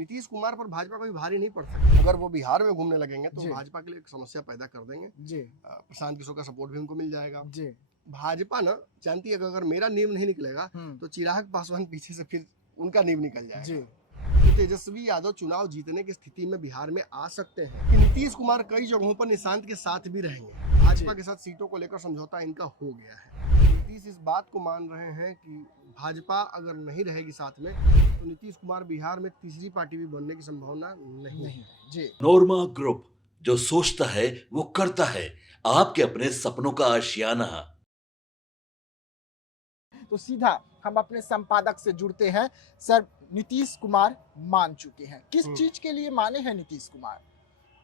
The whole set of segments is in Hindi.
नीतीश कुमार पर भाजपा कोई भारी नहीं पड़ सकता। अगर वो बिहार में घूमने लगेंगे तो भाजपा के लिए एक समस्या पैदा कर देंगे जी। प्रशांत किशोर का सपोर्ट भी उनको मिल जाएगा जी। भाजपा ना जानती है कि अगर मेरा नींव नहीं निकलेगा तो चिराग पासवान पीछे से फिर उनका नींव निकल जाएगा जी। तो तेजस्वी यादव चुनाव जीतने की स्थिति में बिहार में आ सकते हैं कि नीतीश कुमार कई जगहों पर निशांत के साथ भी रहेंगे। भाजपा के साथ सीटों को लेकर समझौता इनका हो गया है। नीतीश इस बात को मान रहे हैं कि भाजपा अगर नहीं रहेगी साथ में तो नीतीश कुमार बिहार में तीसरी पार्टी भी बनने की संभावना नहीं है जी। नोरमा ग्रुप, जो सोचता है वो करता है, आपके अपने सपनों का आशियाना। तो सीधा हम अपने संपादक से जुड़ते हैं। सर, नीतीश कुमार मान चुके हैं, किस चीज के लिए माने हैं नीतीश कुमार?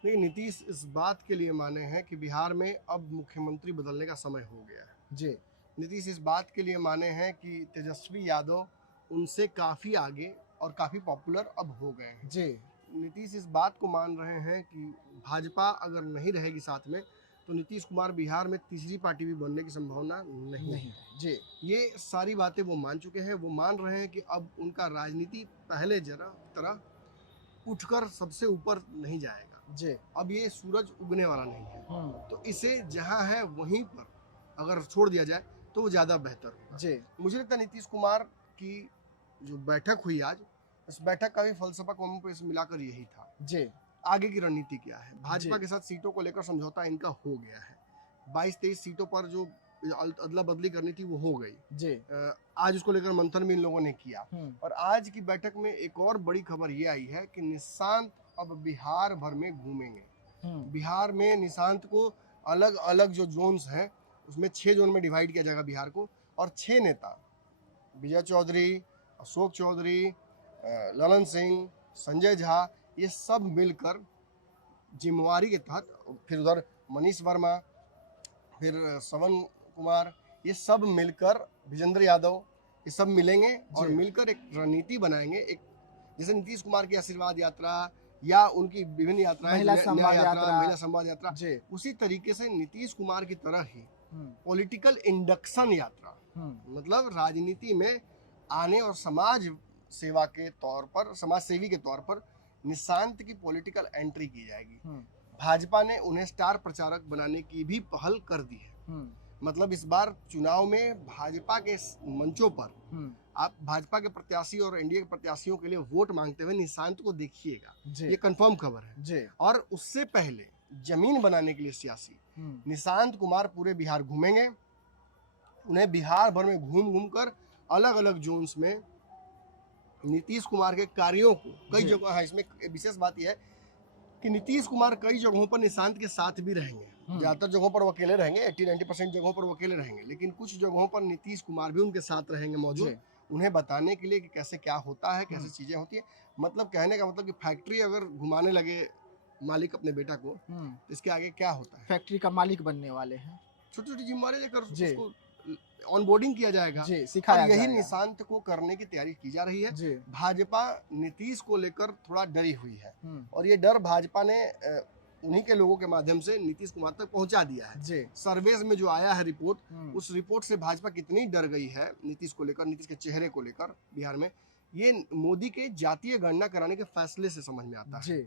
नहीं, नीतीश इस बात के लिए माने हैं कि बिहार में अब मुख्यमंत्री बदलने का समय हो गया है जी। नीतीश इस बात के लिए माने हैं कि तेजस्वी यादव उनसे काफ़ी आगे और काफ़ी पॉपुलर अब हो गए हैं जी। नीतीश इस बात को मान रहे हैं कि भाजपा अगर नहीं रहेगी साथ में तो नीतीश कुमार बिहार में तीसरी पार्टी भी बनने की संभावना नहीं है जी। ये सारी बातें वो मान चुके हैं। वो मान रहे हैं कि अब उनका राजनीति पहले जरा तरह उठकर सबसे ऊपर नहीं जाएगा जी। अब ये सूरज उगने वाला नहीं है, तो इसे जहाँ है वहीं पर अगर छोड़ दिया जाए तो वो ज़्यादा बेहतर होगा जी। मुझे लगता है नीतीश कुमार की जो बैठक हुई आज, उस बैठक का भी फलसफा कौमों पर मिलाकर यही था जी। आगे की रणनीति क्या है? भाजपा के साथ सीटों को लेकर समझौता इनका हो गया है। 22-23 सीटों पर जो अदला बदली करनी थी वो हो गई जी। आज उसको लेकर मंथन भी इन लोगों ने किया और आज की बैठक में एक और बड़ी खबर ये आई है कि निशांत अब बिहार भर में घूमेंगे। बिहार में निशांत को अलग अलग जो जोन्स हैं उसमें 6 जोन में डिवाइड किया जाएगा बिहार को, और 6 नेता विजय चौधरी, अशोक चौधरी, ललन सिंह, संजय झा, ये सब मिलकर जिम्मेवारी के तहत, फिर उधर मनीष वर्मा, फिर श्रवण कुमार, ये सब मिलकर विजेंद्र यादव, ये सब मिलेंगे और मिलकर एक रणनीति बनाएंगे। एक जैसे नीतीश कुमार की आशीर्वाद यात्रा या उनकी विभिन्न यात्राएं, महिला संवाद यात्रा, उसी तरीके से नीतीश कुमार की तरह ही पॉलिटिकल इंडक्शन यात्रा, मतलब राजनीति में आने और समाज सेवा के तौर पर, समाज सेवी के तौर पर निशांत की पॉलिटिकल एंट्री की जाएगी। भाजपा ने उन्हें स्टार प्रचारक बनाने की भी पहल कर दी है। मतलब इस बार चुनाव में भाजपा के मंचों पर आप भाजपा के प्रत्याशी और एनडीए के प्रत्याशियों के लिए वोट मांगते हुए निशांत को देखिएगा, ये कंफर्म खबर है। और उससे पहले जमीन बनाने के लिए सियासी निशांत कुमार पूरे बिहार घूमेंगे। उन्हें बिहार भर में घूम घूम कर अलग अलग जोन्स में नीतीश कुमार के कार्यों को कई जगह है। इसमें विशेष बात यह है कि नीतीश कुमार कई जगहों पर निशांत के साथ भी रहेंगे। ज्यादातर जगहों पर वो अकेले रहेंगे, 80-90% जगहों पर वो अकेले रहेंगे, लेकिन कुछ जगहों पर नीतीश कुमार भी उनके साथ रहेंगे मौजूद, उन्हें बताने के लिए कि कैसे क्या होता है, कैसे चीजें होती है। मतलब कहने का मतलब कि फैक्ट्री अगर घुमाने लगे मालिक अपने बेटा को, तो इसके आगे क्या होता है? फैक्ट्री का मालिक बनने वाले हैं, छोटी छोटी जिम्मेदारी लेकर उसको ऑनबोर्डिंग किया जाएगा, सिखाया यही जाएगा। निशांत को करने की तैयारी की जा रही है। भाजपा नीतीश को लेकर थोड़ा डरी हुई है और ये डर भाजपा ने उन्हीं के लोगों के माध्यम से नीतीश कुमार तक पहुंचा दिया है। सर्वेज में जो आया है रिपोर्ट, उस रिपोर्ट से भाजपा कितनी डर गई है नीतीश को लेकर, नीतीश के चेहरे को लेकर बिहार में, ये मोदी के जातीय गणना कराने के फैसले से समझ में आता है।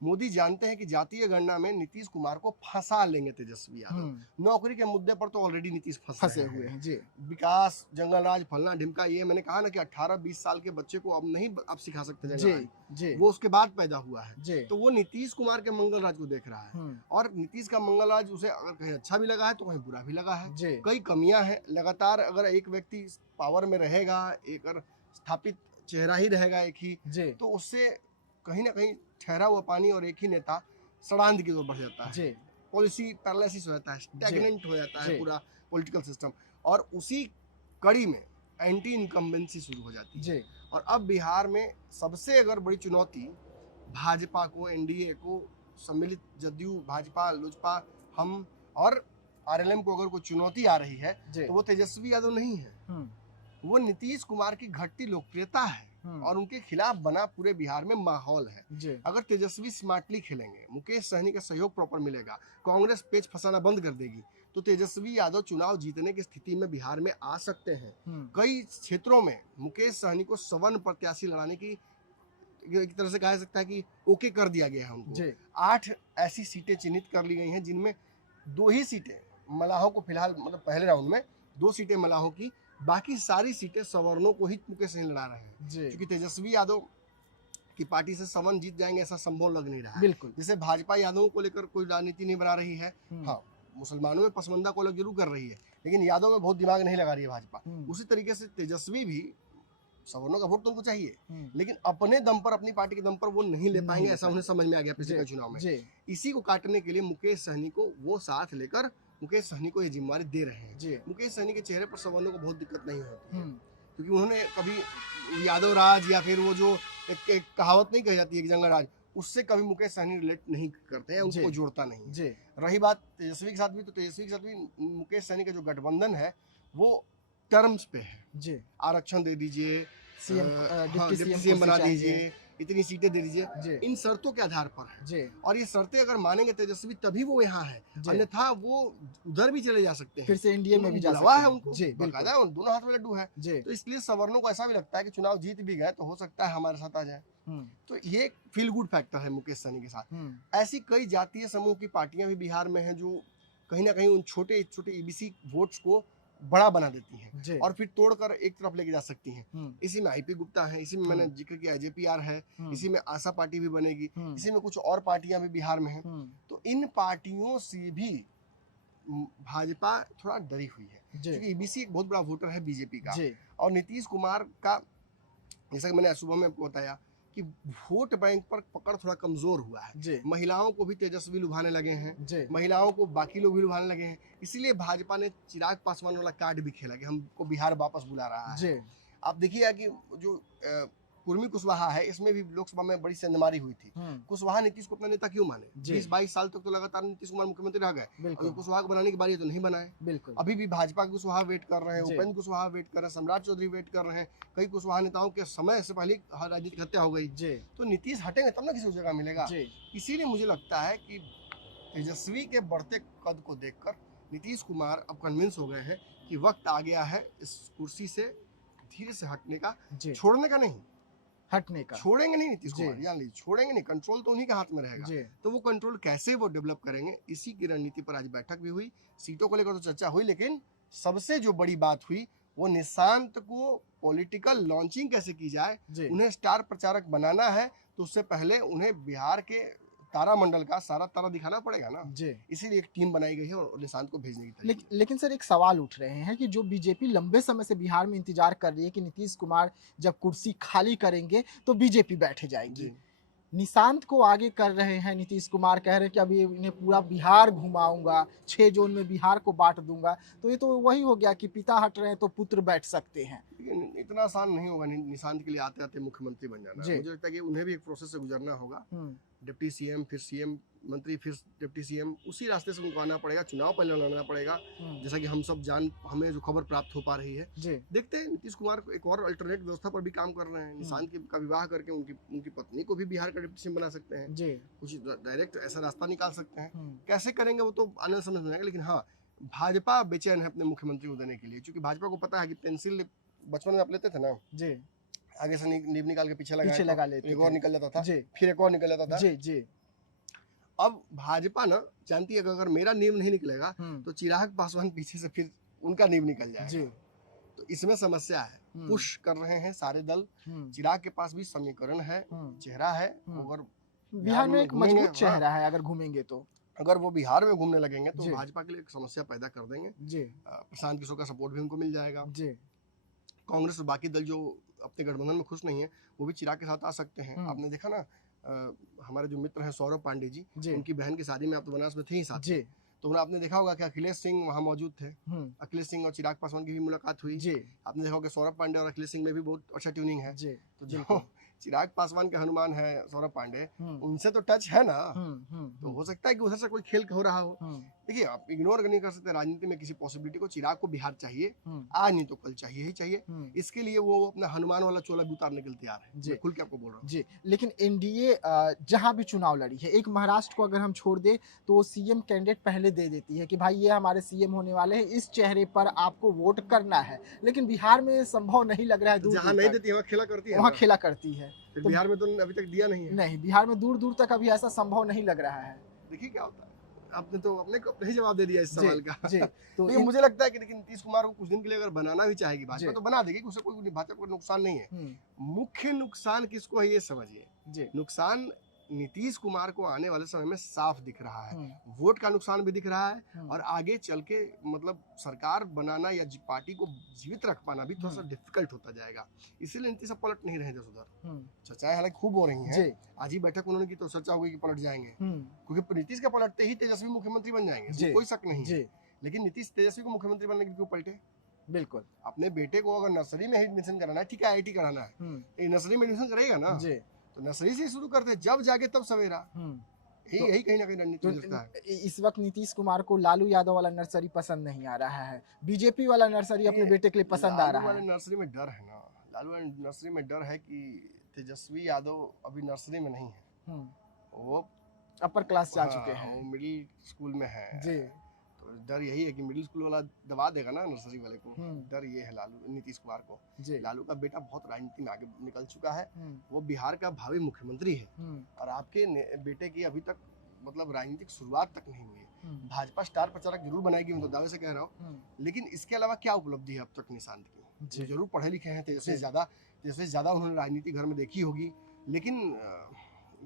मोदी जानते हैं कि जातीय गणना में नीतीश कुमार को फंसा लेंगे तेजस्वी यादव। नौकरी के मुद्दे पर तो ऑलरेडी नीतीश फंसे हुए हैं जी। विकास, जंगल राज, फलना ढिमका, ये मैंने कहा ना कि 18-20 साल के बच्चे को अब नहीं आप सिखा सकते जंगल राज, वो उसके बाद पैदा हुआ है। तो वो नीतीश कुमार के मंगल राज को देख रहा है और नीतीश का मंगल राज उसे अगर कहीं अच्छा भी लगा है तो कहीं बुरा भी लगा है। कई कमियां हैं। लगातार अगर एक व्यक्ति पावर में रहेगा, एक स्थापित चेहरा ही रहेगा एक ही, तो उससे कहीं ना कहीं ठहरा हुआ पानी और एक ही नेता सड़ांध की ओर बढ़ जाता है। पॉलिसी पैरालिसिस हो जाता है, स्टैग्नेंट हो जाता है पूरा पॉलिटिकल सिस्टम, और उसी कड़ी में एंटी इनकम्बेंसी शुरू हो जाती है। और अब बिहार में सबसे अगर बड़ी चुनौती भाजपा को, एनडीए को, सम्मिलित जदयू, भाजपा, लोजपा, हम और आरएलएम को अगर कोई चुनौती आ रही है तो वो तेजस्वी यादव नहीं है, वो नीतीश कुमार की घटती लोकप्रियता है और उनके खिलाफ बना पूरे बिहार में माहौल है। अगर तेजस्वी स्मार्टली खेलेंगे, मुकेश सहनी का सहयोग प्रॉपर मिलेगा, कांग्रेस पेच फंसाना बंद कर देगी, तो तेजस्वी यादव चुनाव जीतने की स्थिति में बिहार में आ सकते हैं। कई क्षेत्रों में मुकेश सहनी को सवर्ण प्रत्याशी लड़ाने की एक तरह से कहा जा सकता है कि ओके कर दिया गया है उनको। जी 8 ऐसी सीटें चिन्हित कर ली गई हैं जिनमें 2 ही सीटें मलाहों को फिलहाल, मतलब पहले राउंड में 2 सीटें मलाहों की, बाकी सारी सीटें सवर्णों को ही मुकेश सहनी लड़ा रहे हैं। जी क्योंकि तेजस्वी यादव की पार्टी से सवर्ण जीत जाएंगे ऐसा संभव लग नहीं रहा है। बिल्कुल। जैसे भाजपा यादवों को लेकर कोई राजनीति नहीं बना रही है, हाँ मुसलमानों में पसमंदा को अलग जरूर कर रही है, लेकिन यादव में बहुत दिमाग नहीं लगा रही है भाजपा। उसी तरीके से तेजस्वी भी, सवर्णों का वोट तो उनको चाहिए, लेकिन अपने दम पर, अपनी पार्टी के दम पर वो नहीं ले पाएंगे, ऐसा उन्हें समझ में आ गया पिछले चुनाव में। इसी को काटने के लिए मुकेश सहनी को वो साथ लेकर मुकेश सहनी को ये जिम्मेदारी दे रहे हैं। मुकेश सहनी के चेहरे पर सवर्णों को बहुत दिक्कत नहीं होती है, क्योंकि उन्होंने कभी यादव राज या फिर वो जो एक कहावत नहीं कही जाती है कि जंगल राज, उससे कभी मुकेश सहनी रिलेट नहीं करते हैं, उनको जोड़ता नहीं। रही बात तेजस्वी के साथ भी, तो तेजस्वी के साथ भी मुकेश सहनी का जो गठबंधन है वो टर्म्स पे है। आरक्षण दे दीजिए, डिप्टी सीएम बना दीजिए, इतनी सीटें दे दीजिए, इन शर्तों के आधार पर है। और ये शर्तें अगर मानेंगे तेजस्वी तभी वो यहाँ है, अन्यथा वो उधर भी चले जा सकते हैं, फिर से एनडीए में भी जा सकते हैं। हैं उनको बकायदा दोनों हाथ में लड्डू है। तो इसलिए सवर्णों को ऐसा भी लगता है कि चुनाव जीत भी गए तो हो सकता है हमारे साथ आ जाए। तो ये फील गुड फैक्टर है मुकेश सहनी के साथ। ऐसी कई जातीय समूह की पार्टियां भी बिहार में हैं जो कहीं ना कहीं उन छोटे छोटे ईबीसी वोट्स को बड़ा बना देती हैं और फिर तोड़कर एक तरफ लेके जा सकती हैं। इसी में आईपी गुप्ता है, इसी में मैंने जिक्र किया जेपीआर है, इसी में आशा पार्टी भी बनेगी, इसी में कुछ और पार्टियां भी बिहार में हैं। तो इन पार्टियों से भी भाजपा थोड़ा डरी हुई है, क्योंकि ईबीसी एक बहुत बड़ा वोटर है बीजेपी का, और नीतीश कुमार का, जैसा कि मैंने सुबह में आपको बताया कि वोट बैंक पर पकड़ थोड़ा कमजोर हुआ है। महिलाओं को भी तेजस्वी लुभाने लगे हैं, महिलाओं को बाकी लोग भी लुभाने लगे हैं, इसीलिए भाजपा ने चिराग पासवान वाला कार्ड भी खेला कि हमको बिहार वापस बुला रहा है। आप देखिए कि जो कुर्मी कुशवाहा है, इसमें भी लोकसभा में बड़ी सेंधमारी हुई थी। कुशवाहा नीतीश को अपना नेता क्यों माने? 20-22 साल तक तो लगातार नीतीश कुमार मुख्यमंत्री रह गए, और कुशवाहा को बनाने की बारी तो नहीं बनाए। अभी भी भाजपा के कुशवाहा वेट कर रहे हैं, उपेंद्र कुशवाहा वेट कर रहे हैं, सम्राट चौधरी वेट कर रहे हैं, कई कुशवाहा नेताओं के समय से पहले राजनीतिक हत्या हो गई। तो नीतीश हटेंगे तब ना किसी को जगह मिलेगा। इसीलिए मुझे लगता है कि तेजस्वी के बढ़ते कद को देखकर नीतीश कुमार अब कन्विंस हो गए हैं कि वक्त आ गया है इस कुर्सी से धीरे से हटने का, छोड़ने का नहीं, हटने का। छोड़ेंगे नहीं नीतीश कुमार, जान लीजिए, छोड़ेंगे नहीं। कंट्रोल तो उन्हीं के हाथ में रहेगा। तो वो कंट्रोल कैसे वो डेवलप करेंगे, इसी की रणनीति पर आज बैठक भी हुई। सीटों को लेकर तो चर्चा हुई, लेकिन सबसे जो बड़ी बात हुई वो निशांत को पॉलिटिकल लॉन्चिंग कैसे की जाए। उन्हें स्टार प्रचारक बनाना है तो उससे पहले उन्हें बिहार के तारामंडल का सारा तारा दिखाना पड़ेगा ना। इसीलिए एक टीम बनाई गई है और निशांत को भेजने की तैयारी। लेकिन सर एक सवाल उठ रहे हैं कि जो बीजेपी लंबे समय से बिहार में इंतजार कर रही है कि नीतीश कुमार जब कुर्सी खाली करेंगे तो बीजेपी बैठ जाएगी, निशांत को आगे कर रहे हैं। नीतीश कुमार कह रहे हैं कि अभी इन्हें पूरा बिहार घुमाऊंगा, 6 जोन में बिहार को बांट दूंगा। तो ये तो वही हो गया कि पिता हट रहे हैं तो पुत्र बैठ सकते हैं। लेकिन इतना आसान नहीं होगा निशांत के लिए आते आते मुख्यमंत्री बन जाना। मुझे लगता है कि उन्हें भी एक प्रोसेस से गुजरना होगा, डिप्टी सीएम, फिर सीएम मंत्री, फिर डिप्टी सीएम, उसी रास्ते से उनको आना पड़ेगा, चुनाव पहले लड़ना पड़ेगा। जैसा कि हम सब हमें जो खबर प्राप्त हो पा रही है, देखते हैं नीतीश कुमार को एक और अल्टरनेट व्यवस्था पर भी काम कर रहे हैं। निशांत का विवाह करके उनकी पत्नी को भी बिहार का डिप्टी सीएम बना सकते हैं, कुछ डायरेक्ट ऐसा रास्ता निकाल सकते हैं। कैसे करेंगे वो तो आने समझ में आएगा, लेकिन हाँ भाजपा बेचैन है अपने मुख्यमंत्री को देने के लिए, क्योंकि भाजपा को पता है कि पेंसिल बचपन में आप लेते थे ना, आगे से नीब निकाल के पीछे लगा लेते, एक और निकल जाता था, फिर एक और निकल जाता था। अब भाजपा ना जानती है कि अगर मेरा नीब नहीं निकलेगा तो चिराग पासवान पीछे से फिर उनका नीब निकल जाएगा। तो इसमें समस्या है, पुश कर रहे हैं सारे दल। चिराग के पास भी समीकरण है, चेहरा है, अगर बिहार में एक मजबूत चेहरा है, अगर घूमेंगे तो, अगर वो बिहार में घूमने लगेंगे तो भाजपा के लिए एक समस्या पैदा कर देंगे। प्रशांत किशोर का सपोर्ट भी उनको मिल जाएगा। कांग्रेस और बाकी दल जो अपने गठबंधन में खुश नहीं है वो भी चिराग के साथ आ सकते हैं। आपने देखा ना, हमारे जो मित्र हैं सौरभ पांडे जी, उनकी बहन की शादी में आप तो बनारस में थे ही साथ, तो आपने देखा होगा कि अखिलेश सिंह वहाँ मौजूद थे। अखिलेश सिंह और चिराग पासवान की भी मुलाकात हुई। आपने देखा होगा सौरभ पांडे और अखिलेश सिंह में भी बहुत अच्छा ट्यूनिंग है। तो जो चिराग पासवान के हनुमान है सौरभ पांडे, उनसे तो टच है ना, तो हो सकता है कि उधर से कोई खेल हो रहा हो। देखिए आप इग्नोर नहीं कर सकते राजनीति में किसी पॉसिबिलिटी को। चिराग को बिहार चाहिए, आज नहीं तो कल चाहिए ही चाहिए। इसके लिए वो अपना हनुमान वाला चोला भी उतारने के लिए तैयार है। मैं खुल के आपको बोल रहा हूँ। लेकिन एनडीए जहाँ भी चुनाव लड़ी है, एक महाराष्ट्र को अगर हम छोड़ दे तो सीएम कैंडिडेट पहले दे देती है कि भाई ये हमारे सीएम होने वाले हैं, इस चेहरे पर आपको वोट करना है। लेकिन बिहार में संभव नहीं लग रहा है। जहाँ नहीं देती वहाँ खेला करती है, वहाँ खेला करती है। फिर तो बिहार में तो अभी तक दिया नहीं है। नहीं, बिहार में दूर दूर तक अभी ऐसा संभव नहीं लग रहा है। देखिए क्या होता है, आपने तो अपने ही जवाब दे दिया इस जी, सवाल का। जी। तो लेकिन मुझे लगता है कि लेकिन नीतीश कुमार को कुछ दिन के लिए अगर बनाना भी चाहेगी भाजपा जी। तो बना देगी, उससे कोई भाजपा को नुकसान नहीं है। मुख्य नुकसान किसको है ये समझिए। जी। नुकसान नीतीश कुमार को आने वाले समय में साफ दिख रहा है। हम्म, वोट का नुकसान भी दिख रहा है हम्म, और आगे चल के मतलब सरकार बनाना या पार्टी को जीवित रख पाना भी थोड़ा सा डिफिकल्ट होता जाएगा। इसीलिए नीतीश अब पलट नहीं रहे इधर उधर। हम्म, चर्चाएं हालांकि खूब हो रही हैं। जी। आज ही बैठक उन्होंने की तो चर्चा हो गई कि पलट जाएंगे, हम्म, क्योंकि नीतीश के पलटते ही तेजस्वी मुख्यमंत्री बन जाएंगे, जी, इसमें कोई शक नहीं है। जी, लेकिन नीतीश तेजस्वी को मुख्यमंत्री बनने के लिए क्यों पलटे? बिल्कुल। अपने बेटे को अगर नर्सरी में एडमिशन कराना है, ठीक है IIT कराना है, ये नर्सरी में एडमिशन करेगा ना, जी। तो नर्सरी से शुरू करते हैं, जब जागे तब सवेरा। यही कहीं ना कहीं रणनीति तो दिखता है। इस वक्त नीतीश कुमार को लालू यादव वाला नर्सरी पसंद नहीं आ रहा है, बीजेपी वाला नर्सरी अपने बेटे के लिए पसंद आ लालू रहा वाले है। नर्सरी में डर है ना, लालू वाले नर्सरी में डर है कि तेजस्वी यादव अभी नर्सरी में नहीं है, वो अपर क्लास जा हाँ, चुके वो हैं। मिडिल स्कूल में है। जी। तो डर यही है कि मिडिल स्कूल वाला दबा देगा ना नर्सरी वाले को। हम्म। डर ये है लालू नीतीश कुमार को। जी। लालू का बेटा बहुत राजनीति में आगे निकल चुका है, हम्म, वो बिहार का भावी मुख्यमंत्री है हम्म, और आपके बेटे की अभी तक मतलब राजनीतिक शुरुआत तक नहीं हुई है। हम्म, भाजपा स्टार प्रचारक जरूर बनाएगी, मैं तो दावे से कह रहा हूँ, हम्म, लेकिन इसके अलावा क्या उपलब्धि है अब तक निशांत की? जी। वो जरूर पढ़े लिखे हैं, तेजस्वी जी। से ज्यादा उन्होंने राजनीति घर में देखी होगी, लेकिन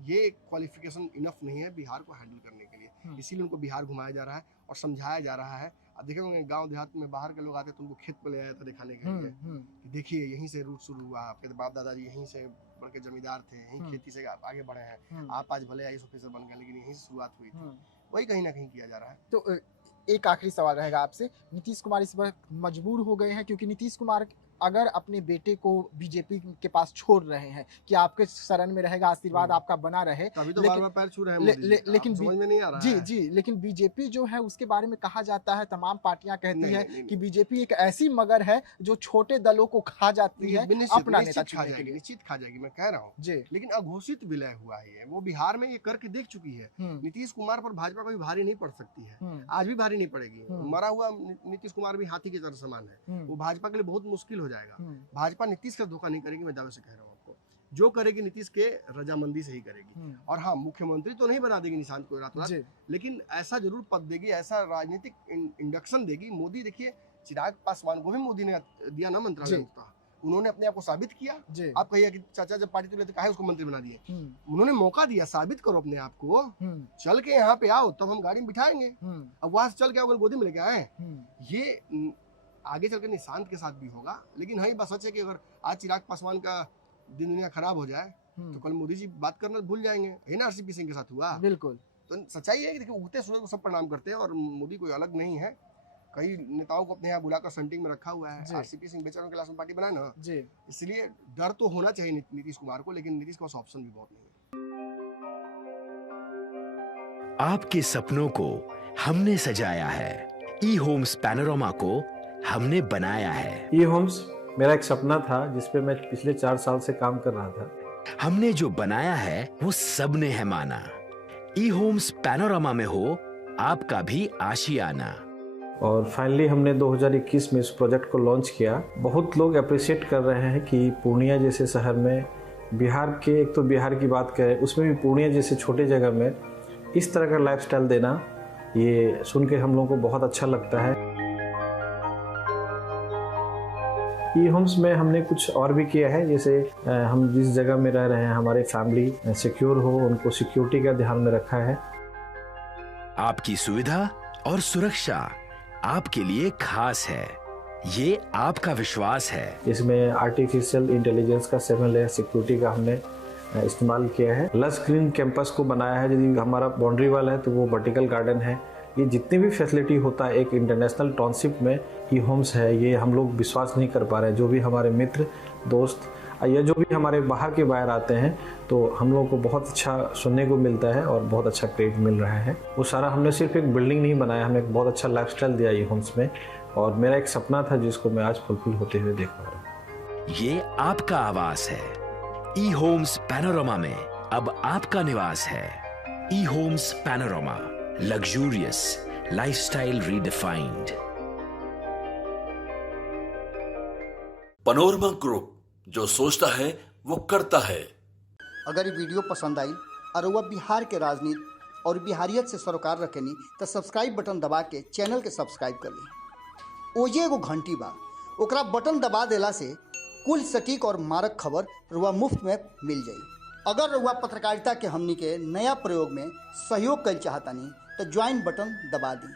ये क्वालिफिकेशन इनफ नहीं है बिहार को हैंडल करने के लिए। इसीलिए उनको बिहार घुमाया जा रहा है और समझाया जा रहा है। अब देखे होंगे गांव देहात में बाहर के लोग आते तो उनको खेत पर ले आया था दिखाने के लिए कि देखिए यहीं से रूट शुरू हुआ, आपके बाप दादाजी यहीं से बड़ के जमींदार थे, यहीं खेती से आगे बढ़े हैं, आप आज भले IAS ऑफिसर बन गए लेकिन यहीं से शुरुआत हुई थी। वही कहीं ना कहीं किया जा रहा है। तो एक आखिरी सवाल रहेगा आपसे, नीतीश कुमार इस वक्त मजबूर हो गए हैं क्योंकि नीतीश कुमार अगर अपने बेटे को बीजेपी के पास छोड़ रहे हैं कि आपके शरण में रहेगा, आशीर्वाद आपका बना रहे, तभी तो लेकिन- बार-बार पैर छू रहे हैं मोदी जी। लेकिन समझ में नहीं आ रहा जी है। जी, लेकिन बीजेपी जो है उसके बारे में कहा जाता है, तमाम पार्टियां कहती नहीं, है नहीं, नहीं, कि बीजेपी एक ऐसी मगर है जो छोटे दलों को खा जाती है अपना नेता चुनने के लिए। निश्चित खा जाएगी, मैं कह रहा हूँ। जी। लेकिन अघोषित विलय हुआ है, वो बिहार में ये करके देख चुकी है। नीतीश कुमार पर भाजपा कभी भारी नहीं पड़ सकती है, आज भी भारी नहीं पड़ेगी। मरा हुआ नीतीश कुमार भी हाथी की तरह समान है, वो भाजपा के लिए बहुत मुश्किल हो जाएगा। भाजपा नीतीश का धोखा नहीं करेगी, मैं दावे से कह रहा हूँ आपको। जो करेगी नीतीश के रजामंदी से ही करेगी। और हाँ, मुख्यमंत्री तो नहीं बना देगी निशांत को रातों रात, लेकिन ऐसा जरूर पद देगी, ऐसा राजनीतिक इंडक्शन देगी। मोदी देखिए, चिराग पासवान को भी मोदी ने दिया ना मंत्रालय, उन्होंने अपने आप को साबित किया। आप कहिए कि चाचा जब पार्टी तो काहे उसको मंत्री बना दिए, उन्होंने मौका दिया, साबित करो अपने आप को, चल के यहाँ पे आओ तब हम गाड़ी में बिठाएंगे। अब वहां से चल के आओ गोदी में लेके आए। ये आगे चल के निशांत के साथ भी होगा। लेकिन हाँ, बस सच है कि अगर आज चिराग पासवान का दिन दुनिया खराब हो जाए तो कल मोदी जी बात करना भूल जाएंगे। यही ना RCP सिंह के साथ हुआ। बिल्कुल। तो सच्चाई है कि देखिए, उगते सूरज को सब प्रणाम करते हैं और मोदी कोई अलग नहीं है। कई नेताओं को अपने यहाँ बुलाकर सेंटिंग में रखा हुआ है। RCP सिंह बेचारों के लास्ट में पार्टी बनाए ना जी, इसलिए डर तो होना चाहिए नीतीश कुमार को, लेकिन नीतीश के पास ऑप्शन भी बहुत नहीं है। आपके सपनों को हमने सजाया है, E-Homes पैनोरमा को हमने बनाया है। E-Homes मेरा एक सपना था जिसपे मैं पिछले 4 साल से काम कर रहा था। हमने जो बनाया है वो सबने है माना। E-Homes पैनोरमा में हो आपका भी आशियाना। और फाइनली हमने 2021 में इस प्रोजेक्ट को लॉन्च किया। बहुत लोग अप्रिशिएट कर रहे हैं कि पूर्णिया जैसे शहर में, बिहार के, एक तो बिहार की बात करें उसमें भी पूर्णिया जैसे छोटे जगह में इस तरह का लाइफस्टाइल देना, ये सुन के हम लोगों को बहुत अच्छा लगता है। E-Homes में हमने कुछ और भी किया है, जैसे हम जिस जगह में रह रहे हैं हमारे फैमिली सिक्योर हो, उनको सिक्योरिटी का ध्यान में रखा है। आपकी सुविधा और सुरक्षा आपके लिए खास है, ये आपका विश्वास है। इसमें आर्टिफिशियल इंटेलिजेंस का 7 लेयर सिक्योरिटी का हमने इस्तेमाल किया है। लस ग्रीन कैंपस को बनाया है। यदि हमारा बाउंड्री वाल है तो वो वर्टिकल गार्डन है। ये जितनी भी फैसिलिटी होता है एक इंटरनेशनल टाउनशिप में, E-Homes है, ये हम लोग विश्वास नहीं कर पा रहे हैं। जो भी हमारे मित्र दोस्त या जो भी हमारे बाहर के बाहर आते हैं तो हम लोगों को बहुत अच्छा सुनने को मिलता है और बहुत अच्छा क्रेडिट मिल रहा है। वो सारा हमने सिर्फ एक बिल्डिंग नहीं बनाया, हमें एक बहुत अच्छा लाइफस्टाइल दिया E-Homes में, और मेरा एक सपना था जिसको मैं आज फुलफिल होते हुए देख पा रहा हूँ। ये आपका आवास है। E-Homes पैनोरमा में अब आपका निवास है। E-Homes panorama, luxurious lifestyle redefined. Panorama group, जो सोचता है वो करता है। अगर ये वीडियो पसंद आई और वह बिहार के राजनीति और बिहारियत से सरोकार रखेनी तो सब्सक्राइब बटन दबा के चैनल के सब्सक्राइब कर ली। ओजे एगो घंटी बा, ओकरा बटन दबा देला से कुल सटीक और मारक खबर रुआ मुफ्त में मिल जाई। अगर रुआ पत्रकारिता के हमनी के नया प्रयोग में सहयोग कर चाहतानी तो ज्वाइन बटन दबा दी।